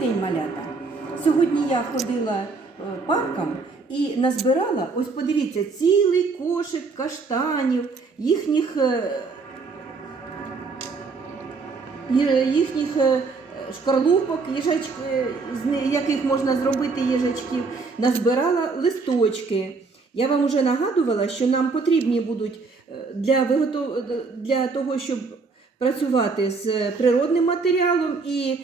День, малята! Сьогодні я ходила е, парком і назбирала, ось подивіться, цілий кошик каштанів, їхніх, е, їхніх е, шкарлупок, їжач, е, з яких можна зробити їжачків, назбирала листочки. Я вам вже нагадувала, що нам потрібні будуть для, виготов... для того, щоб працювати з природним матеріалом і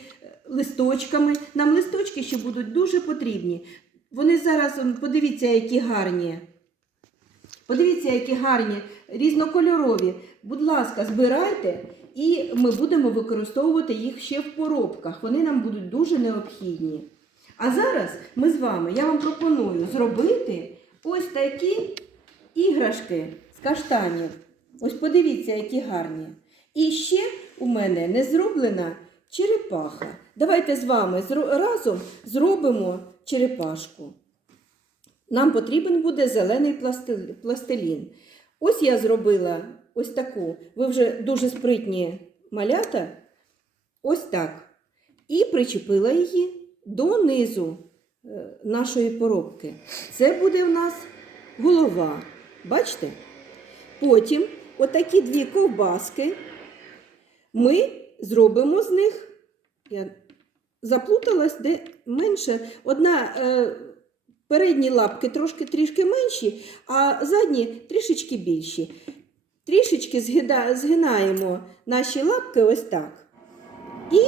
листочками. Нам листочки ще будуть дуже потрібні. Вони зараз, подивіться, які гарні. Подивіться, які гарні, різнокольорові. Будь ласка, збирайте, і ми будемо використовувати їх ще в поробках. Вони нам будуть дуже необхідні. А зараз ми з вами, я вам пропоную зробити ось такі іграшки з каштанів. Ось подивіться, які гарні. І ще у мене не зроблена черепаха. Давайте з вами разом зробимо черепашку. Нам потрібен буде зелений пластилін. Ось я зробила ось таку. Ви вже дуже спритні малята. Ось так. І причепила її до низу е, нашої поробки. Це буде в нас голова. Бачите? Потім отакі дві ковбаски ми зробимо з них. Я заплуталась де менше. Одна е, передні лапки трошки трішки менші, а задні трішечки більші. Трішечки згида, згинаємо наші лапки ось так. І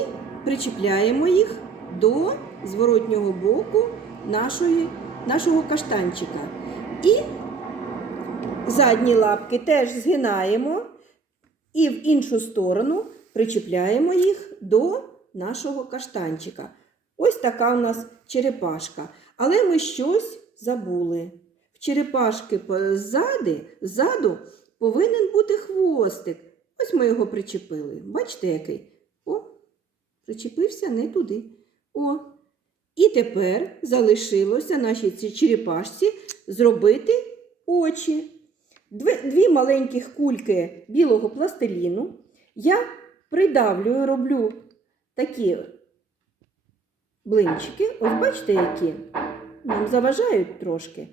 причіпляємо їх до зворотнього боку нашої, нашого каштанчика. І задні лапки теж згинаємо і в іншу сторону причіпляємо їх до нашого каштанчика. Ось така у нас черепашка. Але ми щось забули. В черепашки позади, ззаду повинен бути хвостик. Ось ми його причепили. Бачите, який? О, причепився не туди. О. І тепер залишилося нашій черепашці зробити очі. Дві, дві маленьких кульки білого пластиліну. Я придавлюю, роблю такі блинчики. Ось бачите, які нам заважають трошки.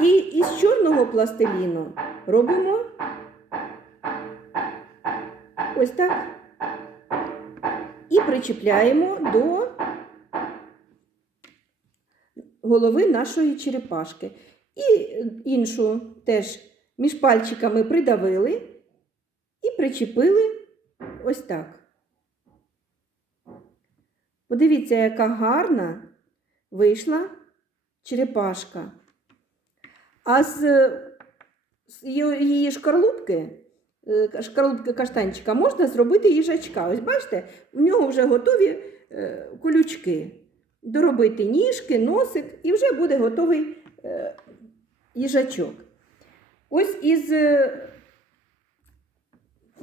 І із чорного пластиліну робимо ось так. І причіпляємо до голови нашої черепашки. І іншу теж між пальчиками придавили і причепили ось так. Подивіться, яка гарна вийшла черепашка. А з, її шкарлупки, е, шкарлупки каштанчика можна зробити їжачка. Ось бачите, у нього вже готові е, колючки. Доробити ніжки, носик, і вже буде готовий е, їжачок. Ось із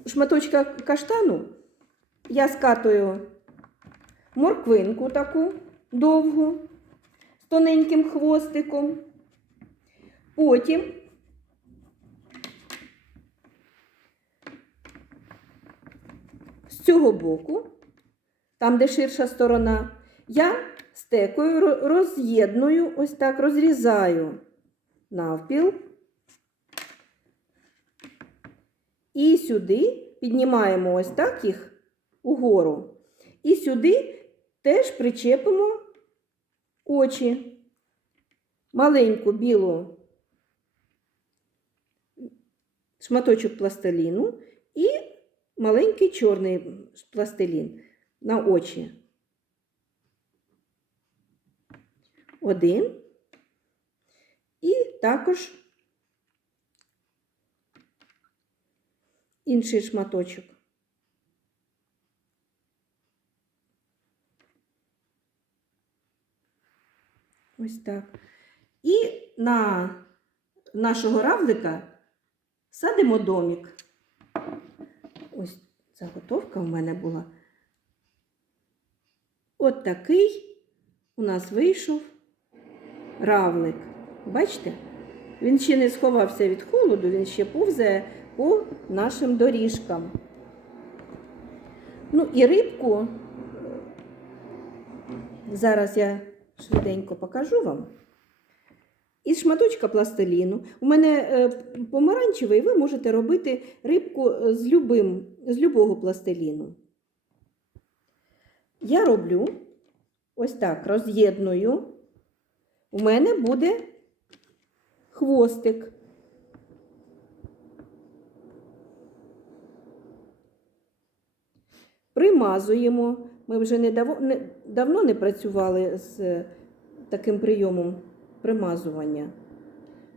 шматочка каштану я скатую морквинку таку довгу, з тоненьким хвостиком. Потім з цього боку, там, де ширша сторона, я стекою роз'єдную, ось так розрізаю навпіл. І сюди піднімаємо ось так їх угору. І сюди теж причепимо очі. Маленьку білу шматочок пластиліну і маленький чорний пластилін на очі. Один. І також інший шматочок. Ось так. І на нашого равлика садимо домик. Ось заготовка в мене була. От такий у нас вийшов равлик. Бачите? Він ще не сховався від холоду, він ще повзає по нашим доріжкам. Ну і рибку Зараз я швиденько покажу вам. Із шматочка пластиліну. У мене е, помаранчевий, ви можете робити рибку е, з, любим, з любого пластиліну. Я роблю ось так, роз'єдную. У мене буде хвостик. Примазуємо. Ми вже не даво- не- давно не працювали з е, таким прийомом примазування.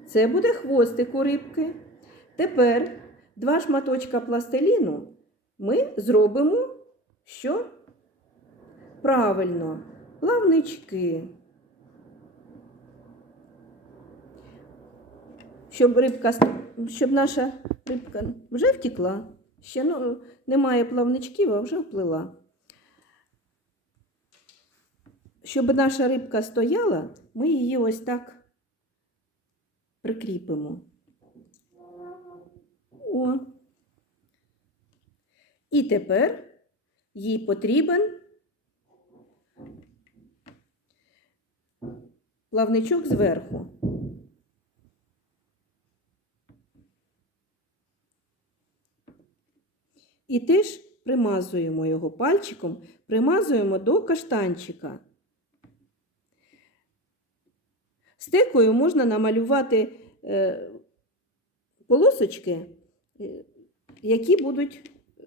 Це буде хвостик у рибки. Тепер два шматочка пластиліну ми зробимо що? Правильно, плавнички. Щоб рибка, щоб наша рибка вже втекла. Ще ну, немає плавничків, а вже вплила. Щоб наша рибка стояла, ми її ось так прикріпимо. О. І тепер їй потрібен плавничок зверху. І теж примазуємо його пальчиком, примазуємо до каштанчика. Стекою можна намалювати е, полосочки, е, які будуть е,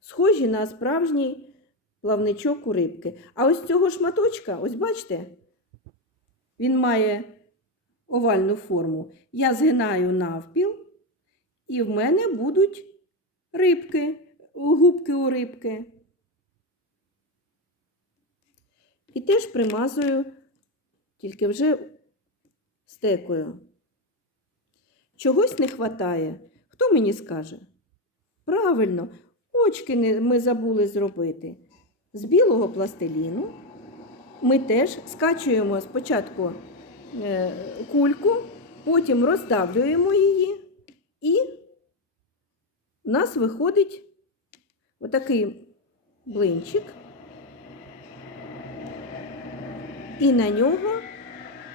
схожі на справжній плавничок у рибки. А ось цього шматочка, ось бачите, він має овальну форму. Я згинаю навпіл, і в мене будуть рибки, губки у рибки. І теж примазую, тільки вже стекою. Чогось не вистачає. Хто мені скаже? Правильно, очки ми забули зробити. З білого пластиліну ми теж скачуємо спочатку е, кульку, потім роздавлюємо її і у нас виходить отакий блинчик. І на нього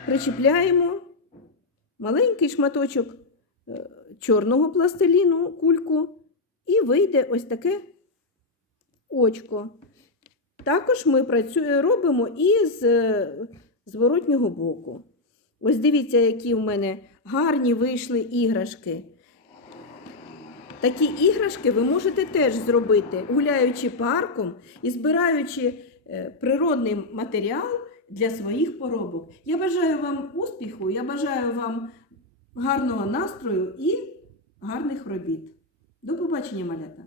причіпляємо маленький шматочок е, чорного пластиліну, кульку, і вийде ось таке очко. Також ми працює, робимо і з е, зворотнього боку. Ось дивіться, які в мене гарні вийшли іграшки. Такі іграшки ви можете теж зробити, гуляючи парком і збираючи е, природний матеріал для своїх поробок. Я бажаю вам успіху, я бажаю вам гарного настрою і гарних робіт. До побачення, малята!